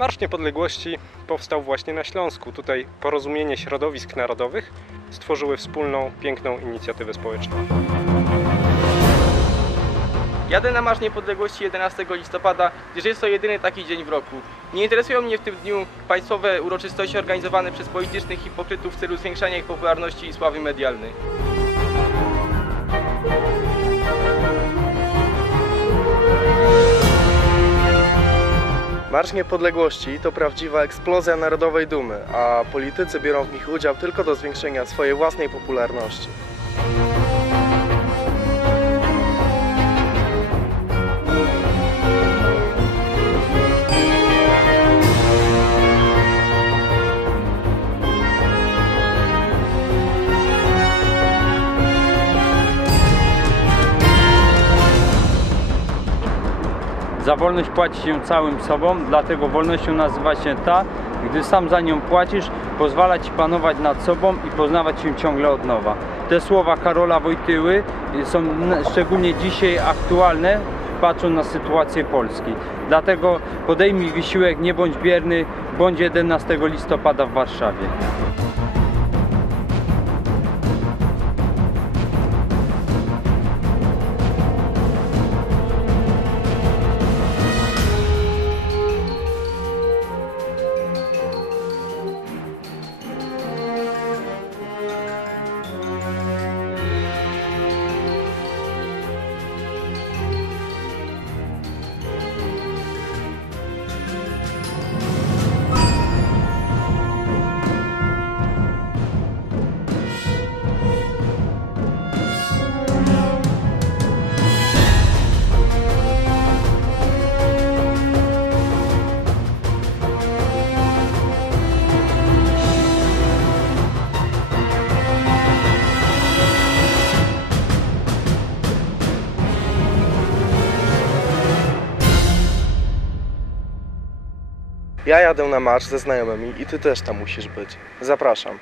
Marsz Niepodległości powstał właśnie na Śląsku. Tutaj porozumienie środowisk narodowych stworzyły wspólną, piękną inicjatywę społeczną. Jadę na Marsz Niepodległości 11 listopada, gdyż jest to jedyny taki dzień w roku. Nie interesują mnie w tym dniu państwowe uroczystości organizowane przez politycznych hipokrytów w celu zwiększania ich popularności i sławy medialnej. Marsz Niepodległości to prawdziwa eksplozja narodowej dumy, a politycy biorą w nich udział tylko do zwiększenia swojej własnej popularności. Za wolność płaci się całym sobą, dlatego wolnością nazywa się ta, gdy sam za nią płacisz, pozwala ci panować nad sobą i poznawać się ciągle od nowa. Te słowa Karola Wojtyły są szczególnie dzisiaj aktualne, patrząc na sytuację Polski. Dlatego podejmij wysiłek, nie bądź bierny, bądź 11 listopada w Warszawie. Ja jadę na marsz ze znajomymi i ty też tam musisz być. Zapraszam.